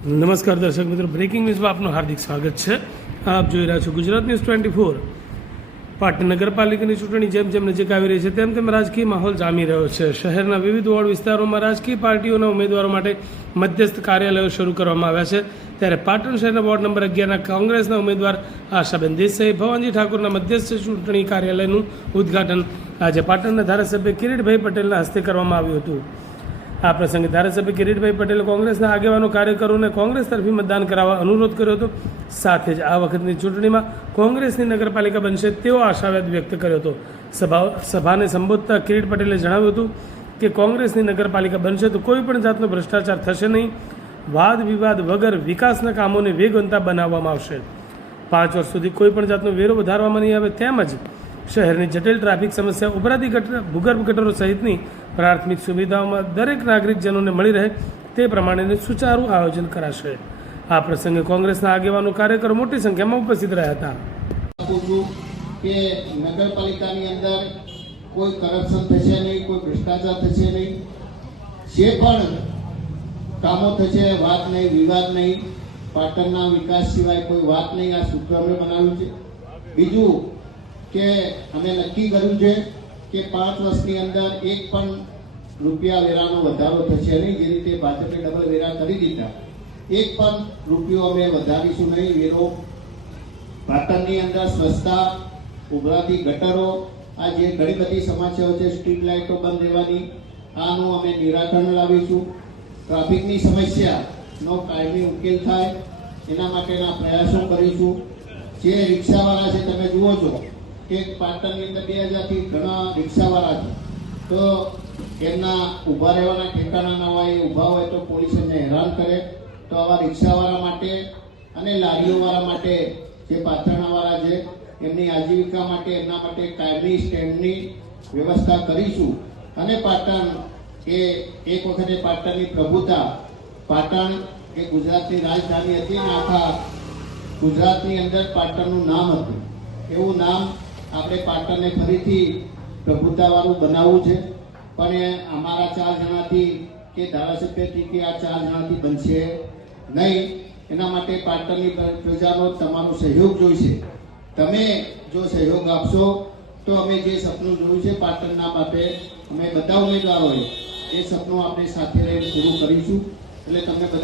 નમસ્કાર દર્શક મિત્રો, બ્રેકિંગ ન્યૂઝમાં આપનું હાર્દિક સ્વાગત છે. આપ જોઈ રહ્યા છો ગુજરાત ન્યૂઝ 24. પાટણ નગરપાલિકાની ચૂંટણી જેમ જેમ નજીક આવી રહી છે તેમ તેમ રાજકીય માહોલ જામી રહ્યો છે. શહેરના વિવિધ વોર્ડ વિસ્તારોમાં રાજકીય પાર્ટીઓના ઉમેદવારો માટે મધ્યસ્થ કાર્યાલયો શરૂ કરવામાં આવ્યા છે. ત્યારે પાટણ શહેરના વોર્ડ નંબર 11ના કોંગ્રેસના ઉમેદવાર આશાબેન દેસાઈ ભવાનજી ઠાકોરના મધ્યસ્થ ચૂંટણી કાર્યાલયનું ઉદ્ઘાટન આજે પાટણના ધારાસભ્ય કિરીટભાઈ પટેલના હસ્તે કરવામાં આવ્યું હતું. આ પ્રસંગે ધારાસભ્ય કિરીટભાઈ પટેલે કોંગ્રેસના આગેવાનો કાર્યકરોને કોંગ્રેસ તરફી મતદાન કરાવવા અનુરોધ કર્યો હતો. સાથે જ આ વખતની ચૂંટણીમાં કોંગ્રેસની નગરપાલિકા બનશે તેવો આશાવાદ વ્યક્ત કર્યો હતો. સભાને સંબોધતા કિરીટ પટેલે જણાવ્યું હતું કે કોંગ્રેસની નગરપાલિકા બનશે તો કોઈ પણ જાતનો ભ્રષ્ટાચાર થશે નહીં. વાદ વિવાદ વગર વિકાસના કામોને વેગવંતા બનાવવામાં આવશે. 5 વર્ષ સુધી કોઈ પણ જાતનો વેરો વધારવામાં નહીં આવે. તેમજ શહેરની જટિલ ટ્રાફિક સમસ્યા, ઉભરાતી ભૂગર્ભ ગટરો સહિતની પ્રાથમિક સુવિધાઓમાં દરેક નાગરિકજનોને મળી રહે તે પ્રમાણેનું સુચારું આયોજન કરાશે. આ પ્રસંગે કોંગ્રેસના આગેવાનો કાર્યકરો મોટી સંખ્યામાં ઉપસ્થિત રહ્યા હતા. કે નગરપાલિકાની અંદર કોઈ કરપ્શન થશે નહીં, કોઈ ભ્રષ્ટાચાર થશે નહીં, જે પણ કામો થશે વાત નહીં, વિવાદ નહીં, પાટણના વિકાસ સિવાય કોઈ વાત નહીં. આ સૂત્ર અમે બનાવ્યું છે. બીજું કે અમે નક્કી કર્યું છે કે 5 વર્ષની અંદર એક પણ રૂપિયા વેરાનો વધારો થશે નહીં. જે રીતે ભાજપે ડબલ વેરા કરી દીધા, એક પણ રૂપિયો અમે વધારીશું નહીં. વેરો પાટણની અંદર સ્વચ્છતા, ઉભરાતી ગટરો, આ જે ઘણી બધી સમસ્યાઓ છે, સ્ટ્રીટ લાઇટો બંધ રહેવાની, આનું અમે નિરાકરણ લાવીશું. ટ્રાફિકની સમસ્યાનો કાયમી ઉકેલ થાય એના માટેના પ્રયાસો કરીશું. જે રિક્ષાવાળા છે, તમે જુઓ છો કે પાટણની અંદર 2000થી ઘણા રિક્ષાવાળા છે, તો એમના ઊભા રહેવાના ઠેકાણા ન હોય, ઊભા હોય તો પોલીસ એમને હેરાન કરે. તો આવા રિક્ષાવાળા માટે અને લારીઓવાળા માટે, જે પાથરણાવાળા છે, એમની આજીવિકા માટે, એમના માટે કાયમી સ્ટેન્ડની વ્યવસ્થા કરીશું. અને પાટણ એ એક વખતે પાટણની પ્રભુતા, પાટણ એ ગુજરાતની રાજધાની હતી અને આખા ગુજરાતની અંદર પાટણનું નામ હતું. એવું નામ આપણે પાટણને ફરીથી પ્રભુતાવાળું બનાવવું છે. પણ અમારા 4 જણાથી કે ધારાસભ્યથી કે આ 4 જણાથી બનશે નહીં. એના માટે પાટણની પ્રજાનો તમારો સહયોગ જોઈશે. તમે જો સહયોગ આપશો તો અમે જે સપનું જોયું છે પાટણના માટે, અમે બધા ઉમેદવારોએ એ સપનું આપણે સાથે રહીને પૂરું કરીશું. એટલે તમને બધા